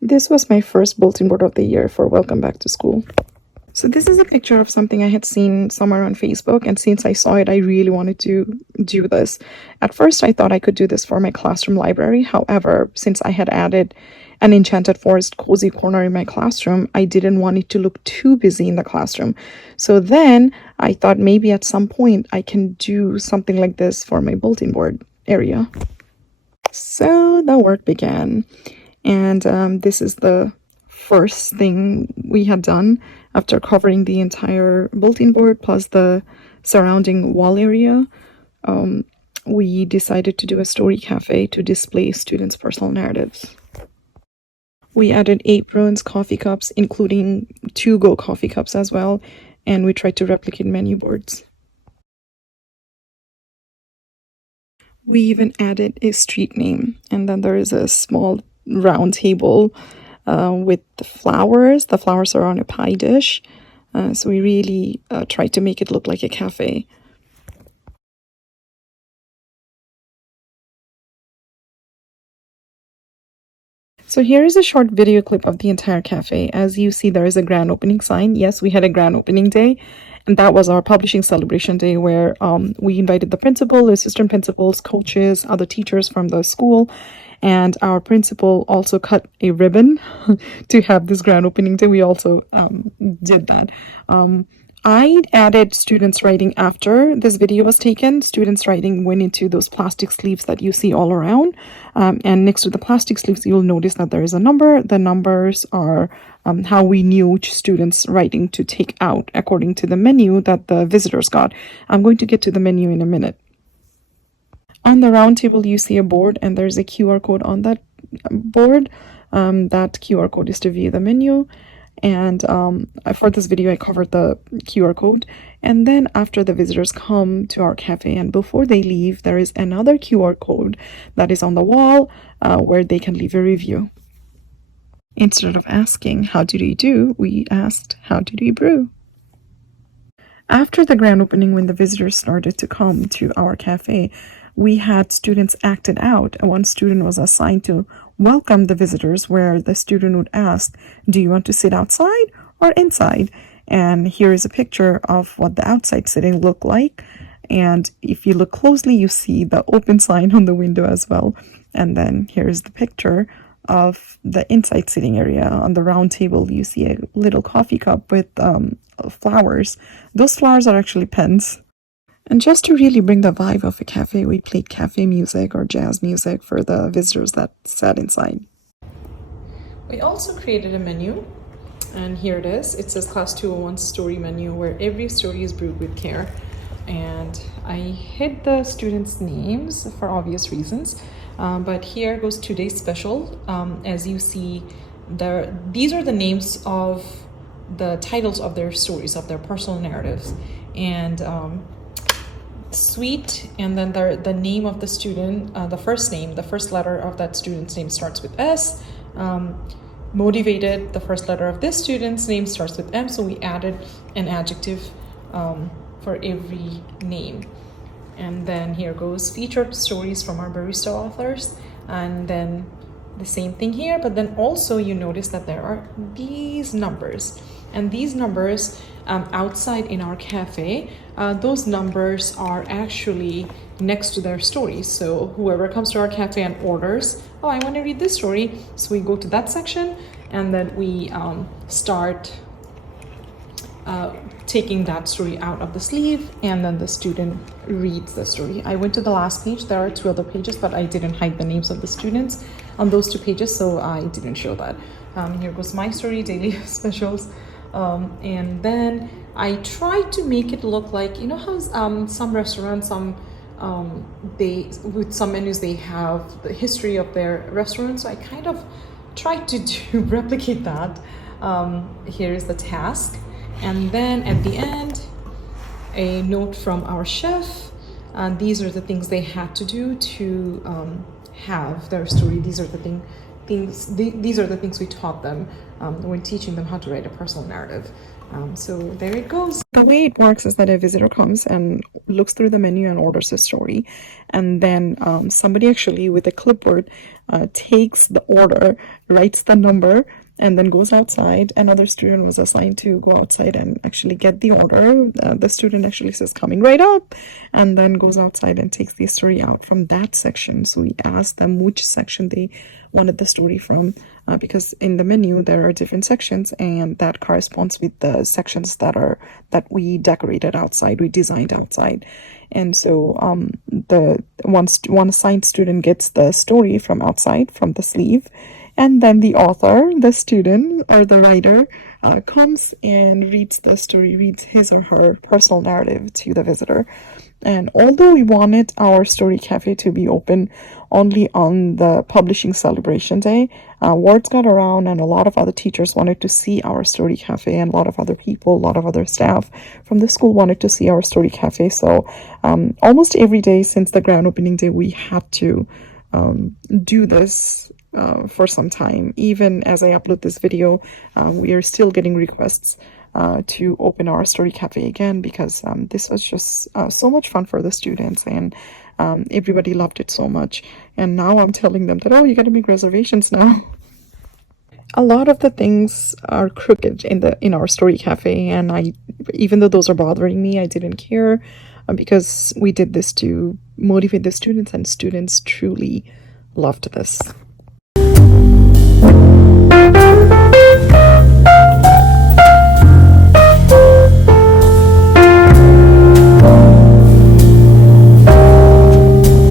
This was my first bulletin board of the year for Welcome Back to School. So this is a picture of something I had seen somewhere on Facebook, and since I saw it, I really wanted to do this. At first, I thought I could do this for my classroom library. However, since I had added an Enchanted Forest cozy corner in my classroom, I didn't want it to look too busy in the classroom. So then I thought maybe at some point I can do something like this for my bulletin board area. So the work began, and this is the first thing we had done after covering the entire bulletin board plus the surrounding wall area. We decided to do a story cafe to display students' personal narratives. We added aprons, coffee cups, including to-go coffee cups as well, and we tried to replicate menu boards. We even added a street name, and then there is a small round table with the flowers. The flowers are on a pie dish, so we really tried to make it look like a cafe. So here is a short video clip of the entire cafe. As you see, there is a grand opening sign. Yes, we had a grand opening day, and that was our publishing celebration day where we invited the principal, assistant principals, coaches, other teachers from the school, and our principal also cut a ribbon to have this grand opening day. We also did that. I added students writing after this video was taken. Students writing went into those plastic sleeves that you see all around. And next to the plastic sleeves, you'll notice that there is a number. The numbers are how we knew which students writing to take out according to the menu that the visitors got. I'm going to get to the menu in a minute. On the round table, you see a board, and there's a QR code on that board. That QR code is to view the menu. And for this video, I covered the QR code. And then after the visitors come to our cafe and before they leave, there is another QR code that is on the wall where they can leave a review. Instead of asking, how did we do, we asked, how did we brew? After the grand opening, when the visitors started to come to our cafe, we had students acted out. One student was assigned to welcome the visitors, where the student would ask, do you want to sit outside or inside? And here is a picture of what the outside sitting looked like. And if you look closely, you see the open sign on the window as well. And then here is the picture of the inside sitting area. On the round table, you see a little coffee cup with flowers. Those flowers are actually pens. And just to really bring the vibe of a cafe, we played cafe music or jazz music for the visitors that sat inside. We also created a menu, and here it is. It says Class 201 Story Menu, where every story is brewed with care. And I hid the students' names for obvious reasons, but here goes today's special. As you see, these are the names of the titles of their stories, of their personal narratives. And Sweet, and then the name of the student, the first letter of that student's name starts with S. Motivated, the first letter of this student's name starts with M, so we added an adjective for every name. And then here goes featured stories from our barista authors, and then the same thing here, but then also you notice that there are these numbers, and these numbers outside in our cafe, those numbers are actually next to their stories. So whoever comes to our cafe and orders, oh, I want to read this story, so we go to that section, and then we start taking that story out of the sleeve, and then the student reads the story. I went to the last page. There are 2 other pages, but I didn't hide the names of the students on those 2 pages, so I didn't show that. Here goes my story, daily specials. And then I tried to make it look like, you know how some restaurants, they, with some menus, they have the history of their restaurant. So I kind of tried to replicate that. Here is the task. And then at the end, a note from our chef. These are the things they had to do to have their story. These are the things we taught them when teaching them how to write a personal narrative. So there it goes. The way it works is that a visitor comes and looks through the menu and orders a story, and then somebody actually with a clipboard takes the order, writes the number, and then goes outside. Another student was assigned to go outside and actually get the order. The student actually says coming right up, and then goes outside and takes the story out from that section. So we asked them which section they wanted the story from, because in the menu there are different sections, and that corresponds with the sections that we decorated outside, we designed outside. And so the one assigned student gets the story from outside, from the sleeve, and then the author, the student or the writer, comes and reads the story, reads his or her personal narrative to the visitor. And although we wanted our story cafe to be open only on the publishing celebration day, words got around and a lot of other teachers wanted to see our story cafe, and a lot of other people, a lot of other staff from the school wanted to see our story cafe. So almost every day since the grand opening day, we had to do this for some time. Even as I upload this video, we are still getting requests to open our story cafe again, because this was just so much fun for the students, and everybody loved it so much. And now I'm telling them that, oh, you got to make reservations now. A lot of the things are crooked in our story cafe, and even though those are bothering me, I didn't care, because we did this to motivate the students, and students truly loved this.